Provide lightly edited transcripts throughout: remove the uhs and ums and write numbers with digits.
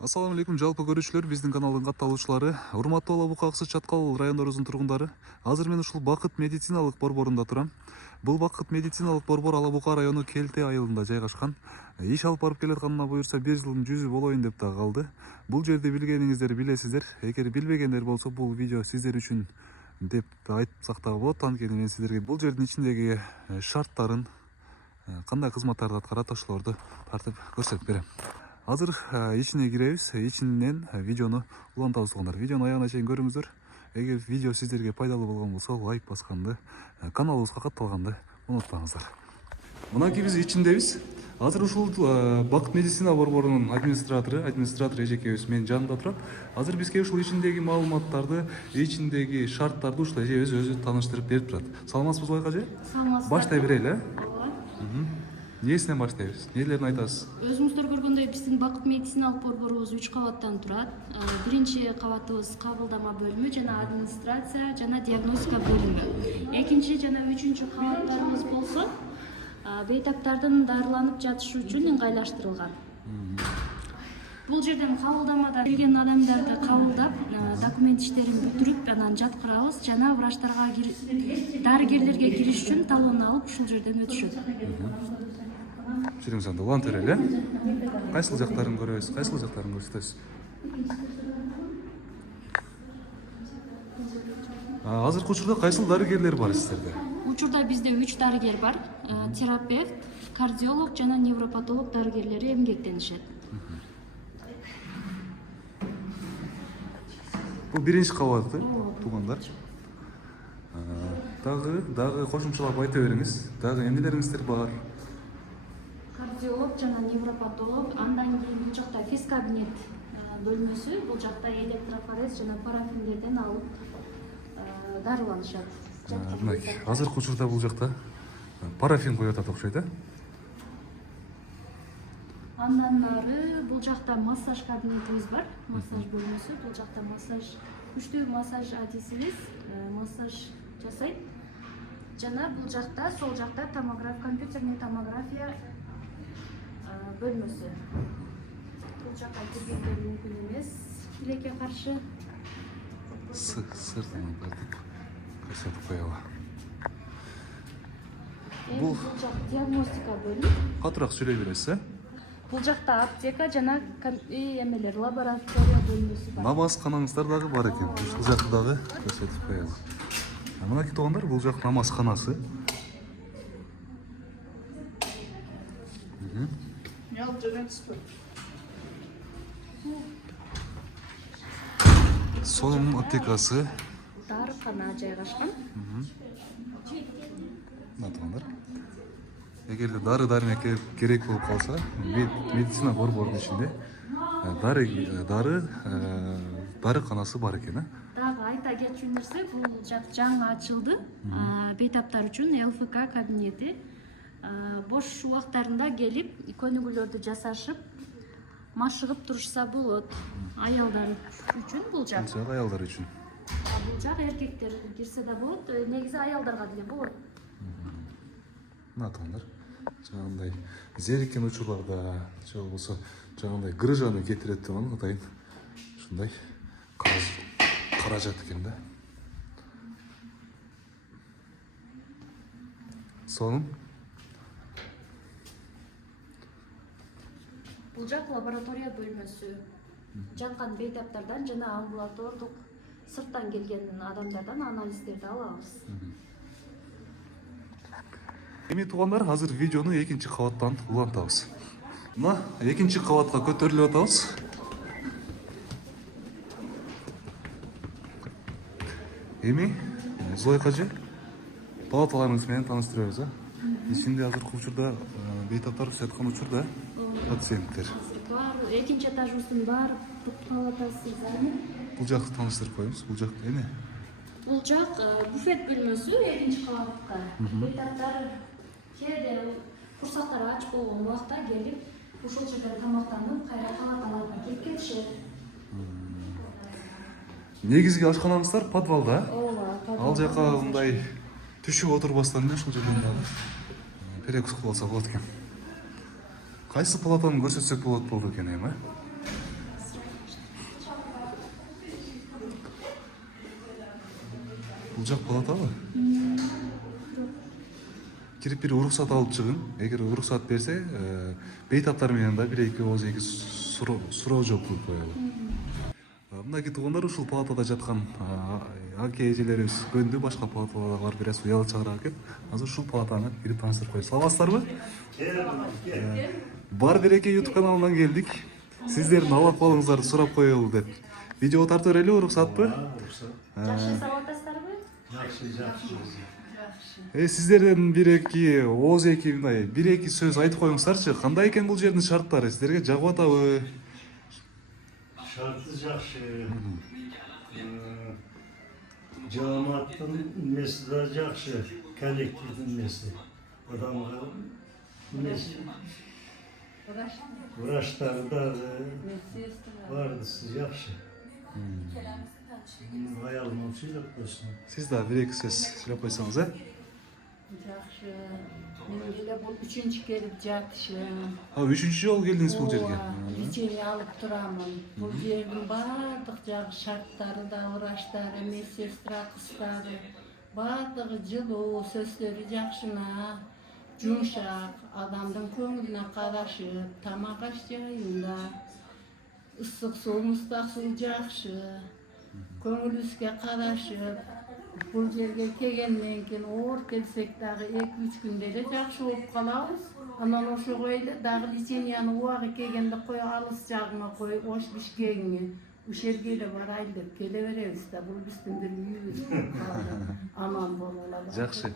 Ассаламу алейкум, жалпы көрүүчүлөр, биздин каналдын катталуучулары, урматтуу Ала Бука, Аксы Чаткал райондорубуздун тургундары. Азыр мен ушул Бакыт медициналык борборунда турам. Бул Бакыт медициналык борбор Ала Бука району Келте айылында жайгашкан. Иш алып барып келатканыма буюрса 1 жылдын жүзү болоюн деп да калды. Бул жерди билгениңиздер билесиздер. Эгер билбегендер болсо, бул видео сиздер үчүн деп айтсак да болот. Анткени мен сиздерге бул жердин ичиндеги шарттарын, кандай кызматтарды аткарат, ошолорду тартып көрсөтүп берем. Азыр ичине киребиз, ичинен видеону улантабыз туугандар. Видеону аягына чейин көрүңүздөр. Эгер видео сиздерге пайдалуу болгон болсо, лайк басканды, каналыбызга катталганды унутпаңыздар. Мынакей биз ичиндебиз. Азыр ушул Бакыт медицина борборунун администратор эжекебиз менин жанымда турат. Азыр бизге ушул ичиндеги маалыматтарды, ичиндеги шарттарды ушул эжебиз өзү тааныштырып берип турат. Саламатсызбы эже? Саламатсыздар. Баштай берели, Эмнесинен баштайбыз? Нелерин айтасыз? Өзүңүздөр көргөндөй биздин Бакыт медициналык борборубуз 3 кабаттан турат. Биринчи кабатыбыз кабылдама бөлүмү жана администрация жана диагностика бөлүмү. Экинчи жана үчүнчү кабаттарыбыз болсо бейтаптардын дарыланып жатышы үчүн ыңгайлаштырылган. Бул жерден кабылдамада келген адамдарды кабылдап, документ иштерин бүтүрүп, анан жаткырабыз жана врачтарга дарыгерлерге кириш үчүн талон алып ушул жерден өтүшөт. Жүрүңүз анда улант берели. Кайсыл жактарын көрөбүз, кайсыл жактарын көрсөтөсүз? Азыркы учурда кайсыл дарыгерлер бар сиздерде? Учурда бизде 3 дарыгер бар. Терапевт, кардиолог жана невропатолог дарыгерлери эмгектенишет. Бул биринчи кабаты, туугандар. Дагы кошумчалап айта бериңиз. Дагы эмнелериңиздер бар? Кардиолог жана невропатолог, андан кийин бул жакта физ кабинет бөлмөсү, бул жакта электрофорез жана парафиндерден алып дарыланышат. Мынакей, азыркы учурда бул жакта парафин коюп атат окшойт, э? Андан ары бул жакта массаж кабинетибиз бар, массаж бөлмөсү. Бул жакта массаж, күчтүү массаж адисибиз массаж жасайт. Жана бул жакта, сол жакта компьютерный томография бөлмөсү. Бул жакка киргендер мүмкүн эмес, тилекке каршы. Сыртынан тартып көрсөтүп коелу. Бул жак диагностика бөлүм. Катыраак сүйлөй бересиз, э? Бул жакта аптека жана эмелер, лаборатория бөлмөсү бар. Намазканаңыздар дагы бар экен. Ушул жакты дагы көрсөтүп коелу. Мынакей туугандар, бул жак намазканасы. Сонун аптекасы. Дарыкана жайгашкан. Туугандар. Эгер дары дармек керек болуп калса, медицина борборунун ичинде дарыканасы бар экен, э? Дагы айта кетчү нерсе, бул жак жаңы ачылды. Бейтаптар үчүн ЛФК кабинети. Бош убактарында келип, көнүгүүлөрдү жасашып, машыгып турушса болот. Аялдар үчүн бул жак. Бул жак аялдар үчүн. Бул жак эркектер кирсе да болот, негизи аялдарга деле болот. Туугандар, жаңагындай зериккен учурларда, же болбосо жаңагындай грыжаны кетирет деген атайын ушундай каражат экен да. Сонун. Бул жак лаборатория бөлмөсү. Жаткан бейтаптардан жана амбулатордук сырттан келген адамдардан анализдерди алабыз. Эми туугандар, азыр видеону экинчи кабаттан улантабыз. Мына экинчи кабатка көтөрүлүп атабыз. Эми Зойка эже палаталарыбыз менен тааныштырабыз, а? Ичинде азыркы учурда бейтаптар өтүп учурда пациенттер. Экинчи этажыбыздын бар палатасы залы. Бул жакты тааныштырып коебуз. Бул жак эме? Бул жак буфет бөлмөсү экинчи кабатта. Бейтаптар кээде курсактары ач болгон убакта келип, ушул жерде тамактанып, кайра палаталарына келип кетишет. Негизги ашканаңыздар подвалда. Ооба. Ал жака мындай түшүп отурбастан эле ушул жерден дагы перекус кылып алса болот экен. Кайсы палатаны көрсөтсөк болот экен эми? Бул жак палатабы? Кирип бир уруксат алып чыгың. Эгер уруксат берсе, бейтаптар менен да 1-2 ооз эки суроо жооп кылып коелу. Мынакей туугандар ушул палатада жаткан аке эжелерибиз көндү, башка палаталарга барып бир аз уялчагыраак экен. Азыр ушул палатаны кирип тааныштырып коебуз. Саламатсыздарбы? Бар береке YouTube каналынан келдик. Сиздердин ал акыбалыңыздарды сурап коелу деп. Видео тартып берели, уруксатпы? Жакшы эсеп атасыздарбы? Сиздерден 1-2 ооз эки мындай 1-2 сөз айтып коюңуздарчы. Кандай экен бул жердин шарттары? Сиздерге жагып атабы? Şartı жақсы. Cemaatın nesi de жақсы. Kollektivin nesi. Adamlar nesi. Vraçları da vardı жақсы. Hayalım olsaydı koysun. Siz daha 1-2 söz söylep koysanız ha? Жақсы. Мен келе бұл үшінші келіп жатышым. Ha, 3-cü жол келдиңиз бул жерге. Лечение алып турамын. Бұл жердің бардық жағы шарттары да, врачтары, медсестра кыздары, бардығы жылуу, сөздері жакшына, жумшак, адамдын көңүлүнө карашып, тамак аш жайында, ысык суу, муздак суу жакшы, көңүлүбүзгө карашып, бул жерге келгенден кийин оор келсек дагы 2-3 күндө эле жакшы болуп калабыз. Анан ошого эле дагы леченияны убагы келгенде кой алыс жагыңа кой, ош Бишкегиңе, ушерге эле барайлы деп келе беребиз да. Бул биздин бир үйүбүз. Аман болула. Жакшы.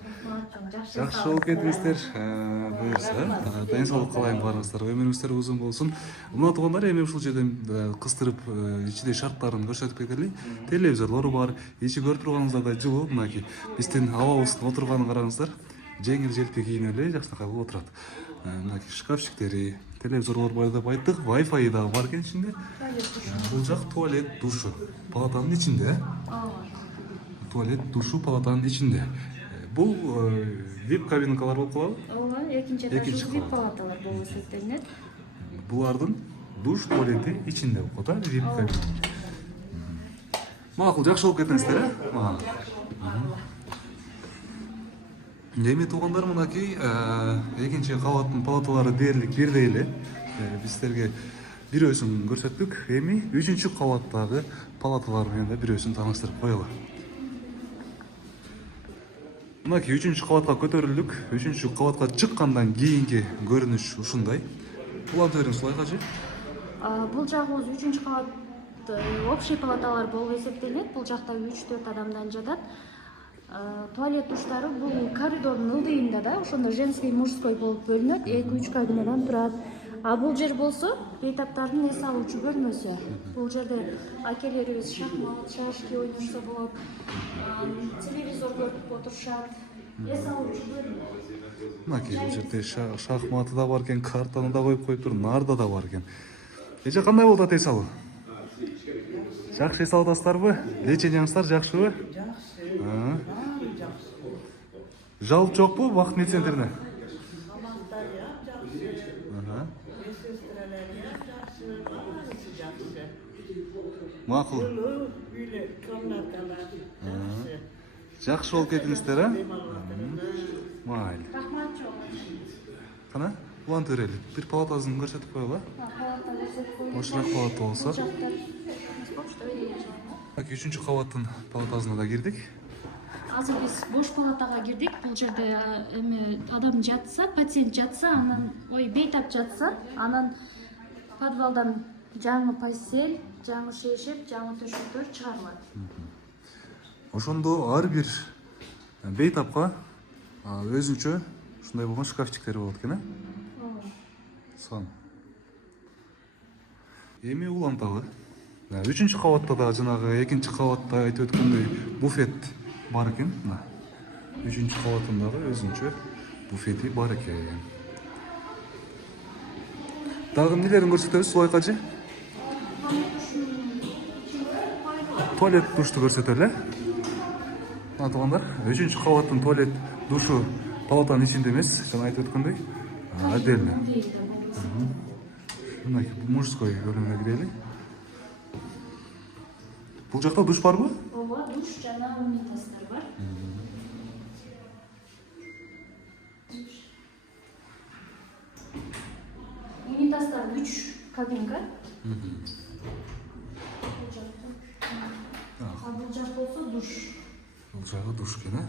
Жакшы болуп кетиңиздер. Буюрса, ден соолук каалайм баарыңыздарга. Өмүрүңүздөр узун болсун. Мына туугандар, эми ушул жерден кыстырып ичиде шарттарын көрсөтүп кетели. Телевизорлору бар, ичи көрүп турганыңыздардай жылуу. Мынакей биздин абабыздын отурганын караңыздар. Жеңил желпи кийинип эле жакшынакай болуп отурат. Мынакей шкафчиктери, телевизорлор бар деп айттык, Wi-Fi да бар экен ичинде. Бул жак туалет, душу палатанын ичинде. Туалет, душу палатанын ичинде. Бул VIP кабинкалар болуп калабы? Ооба, экинчи этаж VIP палаталар болуп эсептелинет. Булардын душ, туалети ичинде болуп калат, VIP кабинка. Макул, жакшы болуп кеттиңиздер, Эми туугандар, мынакей экинчи кабаттын палаталары дээрлик бирдей эле. Биздерге бирөөсүн көрсөттүк. Эми 3-чү кабаттагы палаталар менен да бирөөсүн тааныштырып коелу. Мынакей 3-чү кабатка көтөрүлдүк. 3-чү кабатка чыккандан кийинки көрүнүш ушундай. Улантып бериңиз сулайкачы. Бул жагыбыз 3-чү кабат общий палаталар болуп эсептелинет. Бул жакта 3-4 адамдан жатат. Туалет душтары бул коридордун ылдыйында да, ошондо женский, мужской болуп бөлүнөт, 2-3 кабинадан турат. А бул жер болсо бейтаптардын эс алуучу бөлмөсү. Бул жерде акелерибиз шахмат, шашки ойношсо болот, телевизор көрүп отурушат, эс алуучу бөлмө. Мынакей бул жерде шахматы да бар экен, картаны да коюп коюптур, нарда да бар экен. Эже кандай болуп атат эс алуу? Жакшы эс алып атасыздарбы? Леченияңыздар жакшыбы? Жалп жокпу Бакыт медцентрине? Макул. Жакшы болуп кеттиңиздер, Майли. Рахмат жок. Кана, улантып берели. Бир палатасын көрсөтүп коелу, Палата көрсөтүп коюш. Ошондой палата болсо. Жактар. Почта берейин. 3-чү кабаттын палатасына да кирдик. Азыр биз бош палатага кирдик. Бул жерде эми адам жатса, пациент жатса, анан бейтап жатса, анан подвалдан жаңы постель, жаңы шешек, жаңы төшөктөр чыгарылат. Ошондо ар бир бейтапка өзүнчө ушундай болгон шкафчиктери болот экен, Сон. Эми уланталы. 3-чү кабатта да жанагы 2-чи кабатта айтып өткөндөй буфет бар экен. 3-чү кабатындагы өзүнчө буфети бар экен. Дагы эмнелерин көрсөтөбүз сулайкачы? Туалет душту көрсөтөлү. Мына туугандар, 3-чү кабаттын туалет душу палатанын ичинде эмес, жана айтып өткөндөй, отдельно. Мынакей мужской бөлүмүнө кирели. Бул жакта душ барбы? Ооба, душ жана унитаздар бар. Унитаздар 3 кабинка. Бул жак болсо душ. Бул жагы душ экен, э?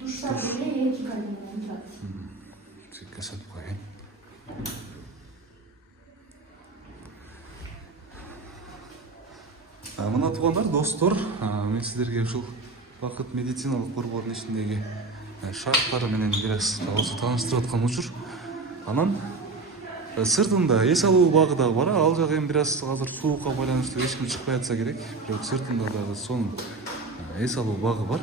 Душтар деле 2 кабинадан турат. Чекке сатып коеюн. Мына туугандар, достор, мен сиздерге ушул Бакыт медициналык борборунун ичиндеги шарттары менен бир аз осы тааныштырып аткан учур. Анан сыртында эс алуу багы дагы бар. Ал жагы эми бир аз азыр суукка байланыштуу эч ким чыкпай атса керек. Бирок сыртында дагы сонун эс алуу багы бар.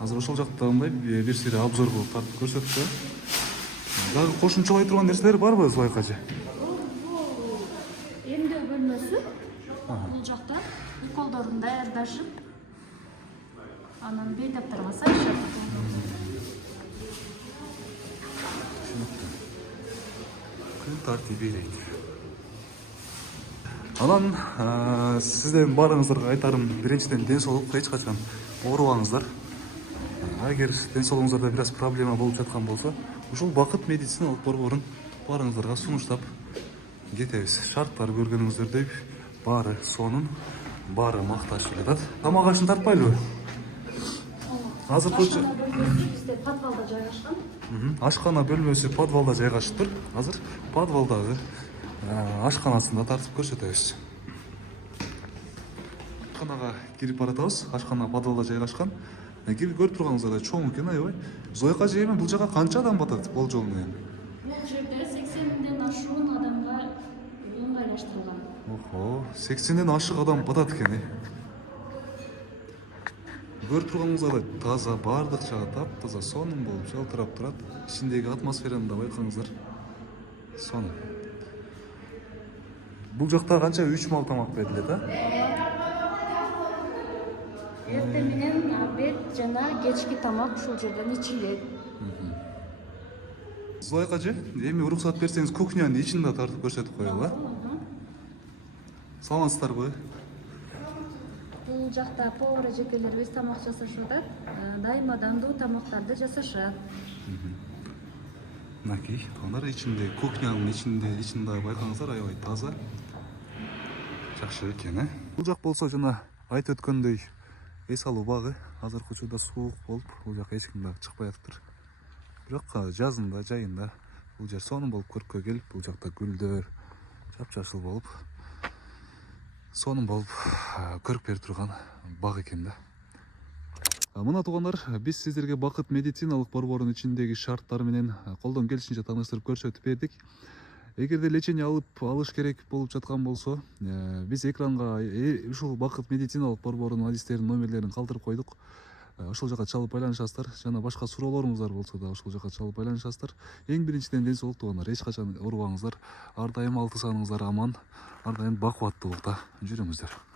Азыр ошол жакта мындай бир сире обзор кылып тартып көрсөткөн. Дагы кошумчалай турган нерселер барбы, Зулайка эже? Бул эмдөө бөлмөсү. Бул жакта уколдорун даярдашып, анан бейтаптарга салышат. Күн тартиби элек. Анан сиздердин баарыңыздарга айтарым, биринчиден ден соолук эч качан оорубаңыздар. Эгер ден соолугуңуздарда бир аз проблема болуп жаткан болсо, ушул Бакыт медициналык борборун баарыңыздарга сунуштап кетебиз. Шарттар көргөнүңүздөрдөй баары сонун, баары макташып жатат. Тамак ашын тартпайлыбы? Азыр Ашкана бөлмөсү бизде подвалда жайгашкан. ашкана бөлмөсү подвалда жайгашыптыр. Азыр подвалдагы ашканасында тартып көрсөтөбүз. Ашканага кирип баратабыз. Ашкана подвалда жайгашкан. Кирип көрүп турганыңыздардай чоң экен, аябай. Зулайка эже, эми бул жака канча адам батат болжол менен? Бул жерде 80ден ашуун адамга ыңгайлаштырылган. Охо, 80ден ашык адам батат экен. Көрүп турганыңыздардай таза, баардык жагы таптаза, сонун болуп жалтырап турат. Ичиндеги атмосфераны да байкаңыздар. Сонун. Бул жакта канча 3 мал тамак берилет, а? Эртең менен обед жана кечки тамак ушул жерден ичилет. Зулайка эже, эми уруксат берсеңиз кухнянын ичин да тартып көрсөтүп коелу, а? Саламатсыздарбы? Бул жакта повар эжекелерибиз тамак жасашып атат. Дайыма дандуу тамактарды жасашат. Мынакей, туугандар, ичинде кухнянын ичинде байкаңыздар аябай таза. Жакшы экен, э? Бул жак болсо жана айтып өткөндөй эс алуу багы. Азыркы учурда суук болуп, бул жака эч ким дагы чыкпай атыптыр. Бирок жазында, жайында бул жер сонун болуп көрккө келип, бул жакта гүлдөр жапжашыл болуп, сонун болуп көрүп берип турган баг экен да. Мына туугандар, биз сиздерге Бакыт медициналык борборунун ичиндеги шарттар менен колдон келишинче тааныштырып көрсөтүп бердик. Эгерде лечение алыш керек болуп жаткан болсо, биз экранга ушул Бакыт медициналык борборунун адистеринин номерлерин калтырып койдук. Ошол жака чалып байланышасыздар, жана башка суроолоруңуздар болсо да ошол жака чалып байланышасыздар. Эң биринчиден ден соолук туугандар, эч качан оорубаңыздар. Ар дайым алты саныңыздар аман, ар дайым бакубаттуулукта жүрүңүздөр.